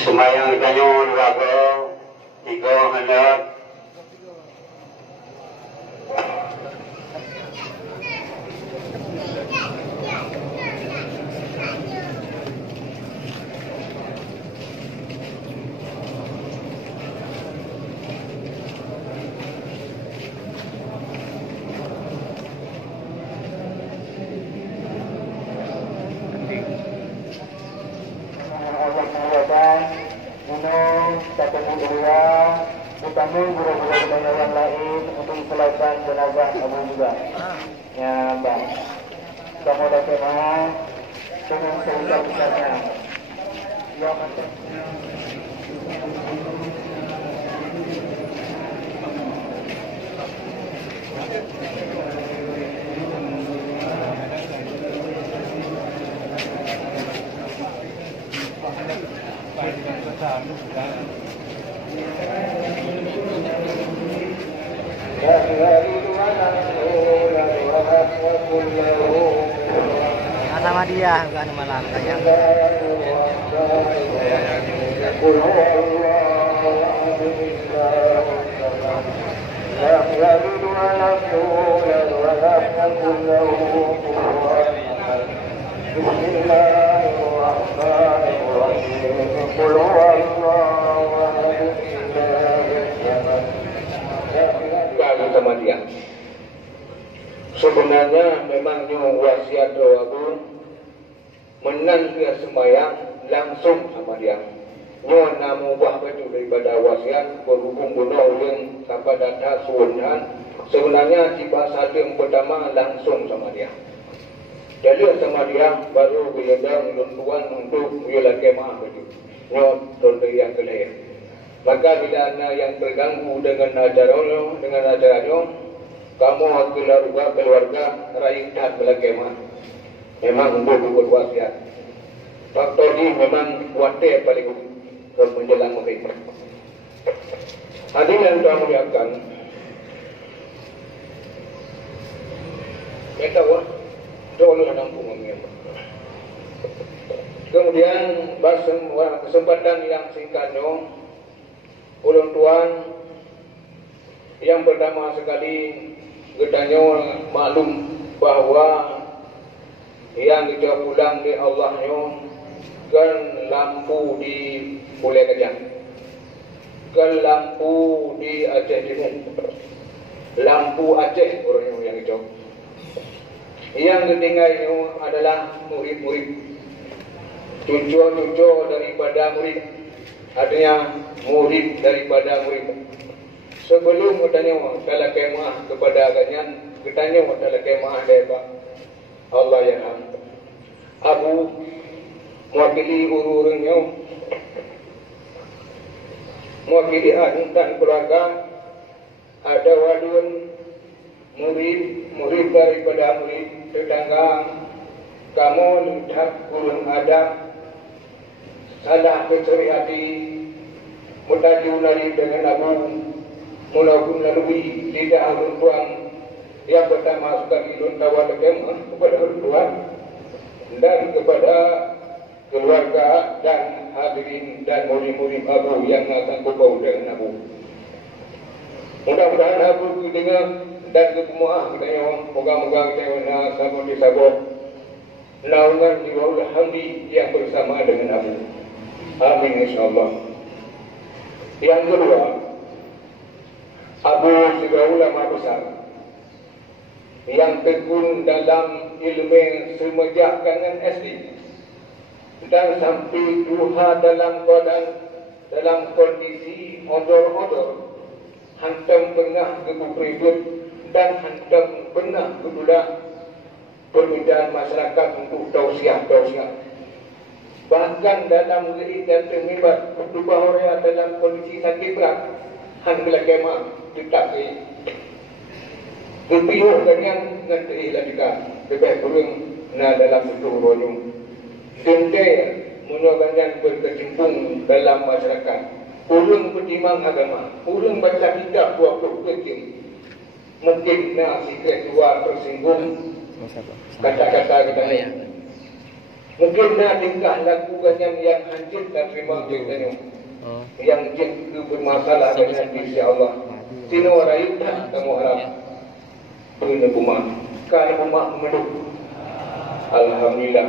Semayang tanyon wago tiga hendak utamain guru-guru yang lain untuk melakukan jenazah Abu juga. Ya, Bang. Kamu dah kemana? Dengan sebesar-besarnya. Ya, macam. Sama dia bukan malam kayak sama dia. Sebenarnya memangnya wasiat doaku menang dia sembahyang langsung sama dia. Nyo namu bah itu daripada wasiat berhubung guna yang sampai data sunan. Sebenarnya tiba satu yang pertama langsung sama dia. Jadi sama dia baru biadang luntuan untuk wilayah kemah itu. Nyo tolong yang kelihatan. Maka bila anda yang terganggu dengan ajarannya, kamu keluarga raih tak belakemah. Memang untuk berwasiat. Faktor ini memang kuatnya paling menjelang murid. Hadirin yang telah muliakan, kita dulu nampung mengirim. Kemudian kesempatan yang singkatnya, ulun tuan yang pertama sekali getanya maklum bahwa yang kita pulang di Allahnya kan lampu di Pulau Kejang, kan lampu di Aceh Timur, lampu Aceh orangnya yang itu. Yang ketinggalnya adalah murid-murid, cucu-cucu daripada murid, artinya murid daripada murid. Sebelum bertanya kalau kemah kepada aganyan, bertanya kalau kemah daripada Allah yang Abu mewakili ururnya, mewakili anak dan keluarga, ada wadun murid daripada murid tetangga, kamu lihat kurang ada salah kecuri hati, mutaju lari dengan Abu mulaupun lalui tidak alun tuan yang pertama sekali lun tawar kemah kepada tuan dan kepada keluarga dan hadirin dan murid-murid Abu yang akan berbau dengan Abu. Mudah-mudahan Abu dengar dan kemuah kita yang moga-moga kita nak sabun disabuk naungan di bawah hamdi yang bersama dengan Abu. Amin insyaAllah. Yang kedua, Abu juga ulama besar yang tekun dalam ilmu semenjak kanan SD dan sampai duha dalam kondisi odor-odor, hantam pernah ke Bukribut dan hantam pernah ke budak permintaan masyarakat untuk tausiah. Bahkan dalam murid dan terlibat berubah orang dalam kondisi sakit berat, hantar kemah tetap berpiuh dengan terilah juga lebih kurang dalam bentuk ronyong. Dendai menyogangan berkecimpung dalam masyarakat. Urung bertimang agama, urung baca kitab waktu kecil. Mungkin sikret dua tersinggung kata-kata kita ni. Mungkin tingkah laku yang hancur dan terima kita yang jika bermasalah dengan diri Allah. Sino rayu tak kamu harap punya rumah. Kalau rumah memeluk, alhamdulillah.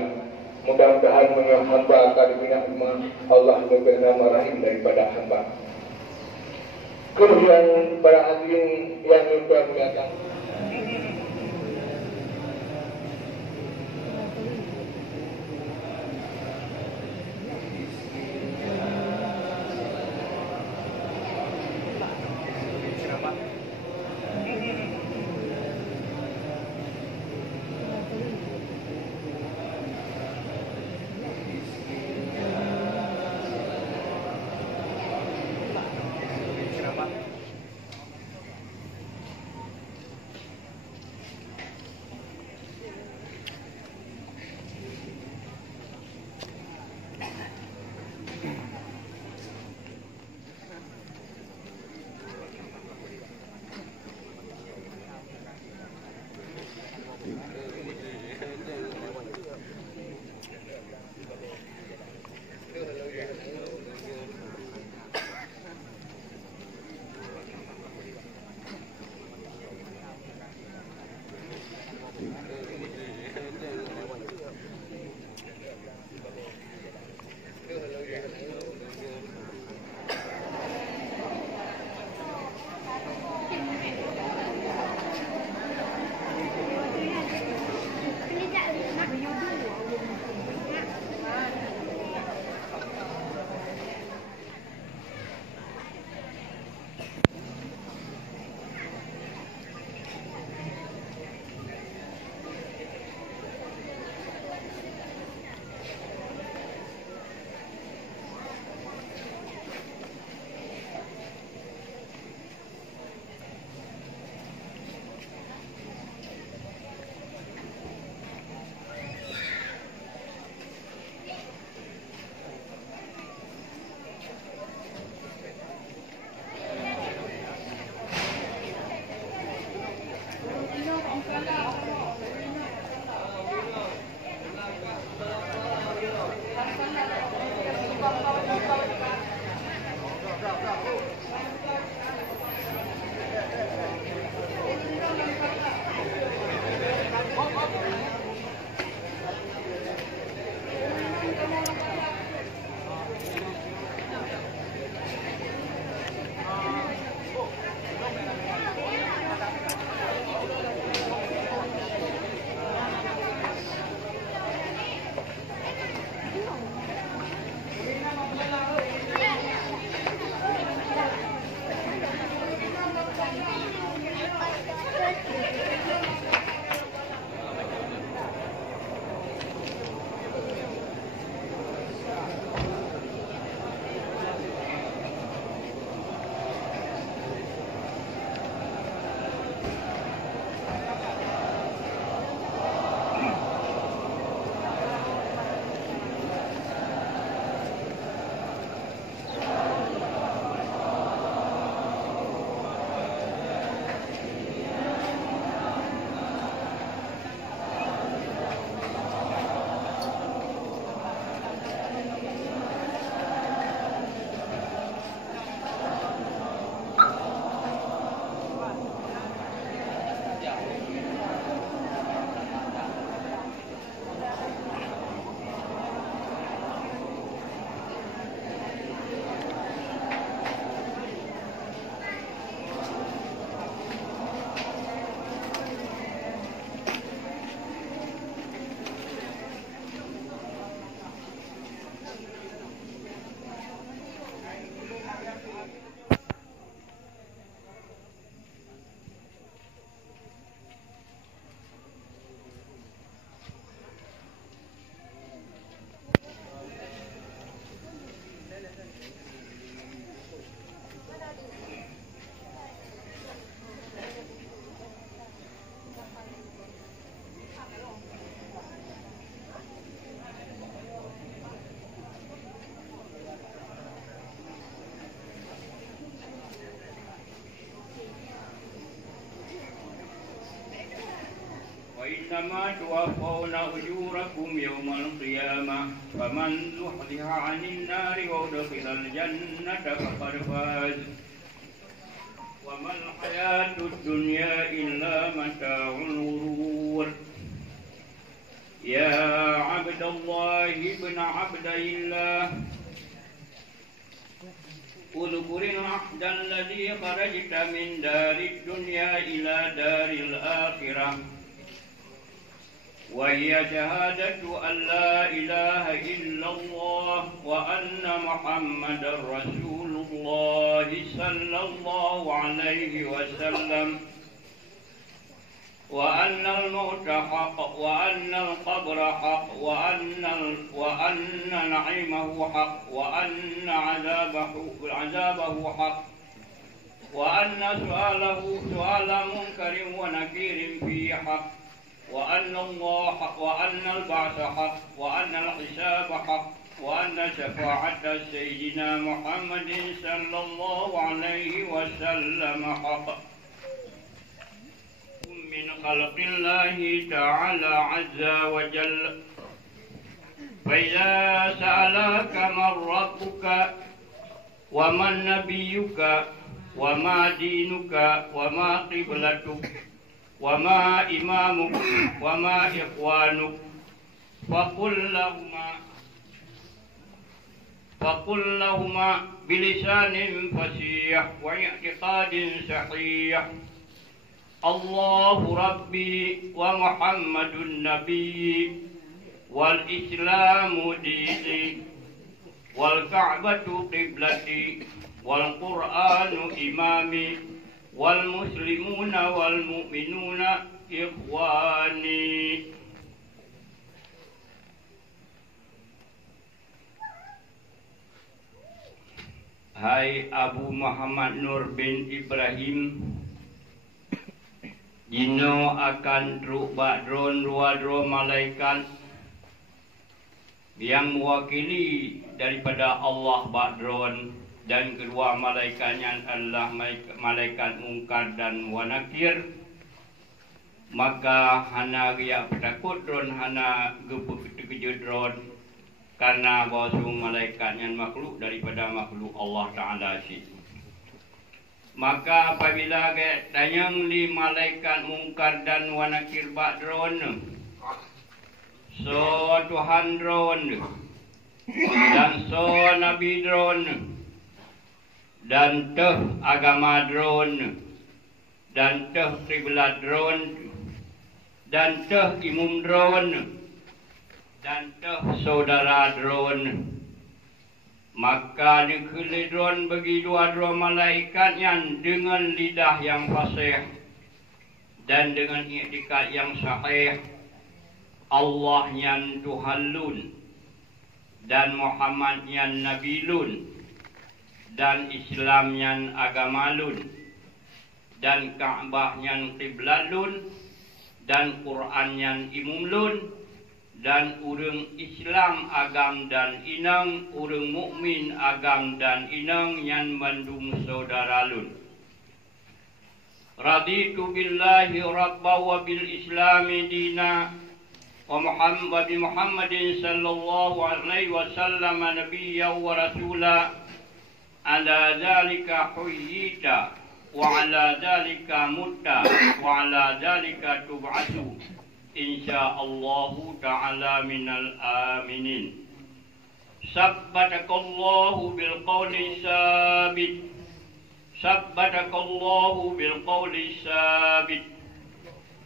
Mudah-mudahan mengenai hamba akan dibina rumah Allah lebih nama rahim daripada hamba. Kemudian para hadirin yang bermuliakan, إنما توفون أجوركم يوم القيامة فمن زحزح عن النار وأدخل الجنة فقد فاز وما الحياة الدنيا إلا متاع الغرور يا عبد الله ابن عبد الله اذكر العهد الذي خرجت من دار الدنيا إلى دار الآخرة وهي شهادة أن لا إله إلا الله وأن محمدا رسول الله صلى الله عليه وسلم وأن الموت حق وأن القبر حق وأن نعيمه حق وأن عذابه حق وأن سؤال منكر ونكير فيه حق وأن البعث حق وأن الحساب حق وأن شفاعة سيدنا محمد صلى الله عليه وسلم حق من خلق الله تعالى عز وجل فإذا سألك من ربك ومن نبيك وما دينك وما قبلتك وما إمامك وما إخوانك فقل لهما بلسان فصيح واعتقاد صحيح الله ربي ومحمد النبي والإسلام ديني والكعبة قبلتي والقرآن إمامي والمسلمون والمؤمنون إخواني. Hai Abu Muhammad Nur bin Ibrahim, Jino akan truk badron dua malaikat yang mewakili daripada Allah badron dan kedua malaikatnya adalah malaikat mungkar dan wanakir. Maka hana dia takut dron hana gebuk terkejut dron karena bahawa malaikatnya makhluk daripada makhluk Allah Ta'ala sih. Maka apabila dayang li malaikat mungkar dan wanakir badron, so Tuhan dron dan so Nabi dron dan teh agama dron dan teh kiblat dron dan teh imam dron dan teh saudara dron, maka dikeli dron bagi dua malaikatnya dengan lidah yang fasih dan dengan i'tikad yang sahih Allah yang Tuhanlun dan Muhammad yang Nabilun dan Islam yang agamalun dan Ka'bah yang qiblalun dan Quran yang imumlun dan urang Islam agam dan inang, urang mukmin agam dan inang yang bandung saudaralun. Raditu billahi rabba wa bil islami dina wa Muhammadin sallallahu alaihi wasallam nabiyya wa rasula. Ala dzalika huyyita wa ala dzalika mutta wa ala dzalika tub'atu insyaallahu ta'ala minal aminin. Sabbatakallahu bil qawli sabit, sabbatakallahu bil qawli sabit,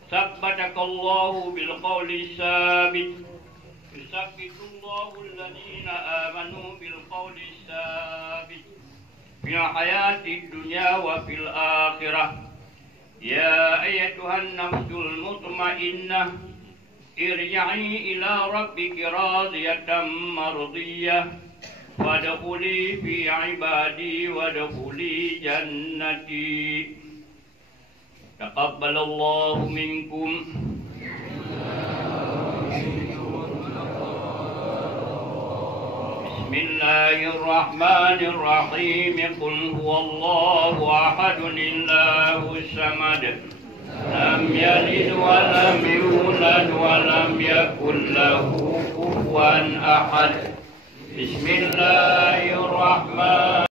sabbatakallahu bil qawli sabit, yusabbitullahu alladhina amanu bil qawli sabit fil hayati dunya wa fil akhirah. Ya ayyatuhan nafsul mutmainnah irja'i ila rabbiki radiyatan mardiyah fadkhuli fi ibadi wadkhuli jannati. Taqabbalallahu minkum. Bismillahirrahmanirrahim. Qul huwallahu ahad, Allahus samad, lam yalid wa lam yulad wa lam yakul lahu kufuwan ahad. Bismillahirrahmanirrahim.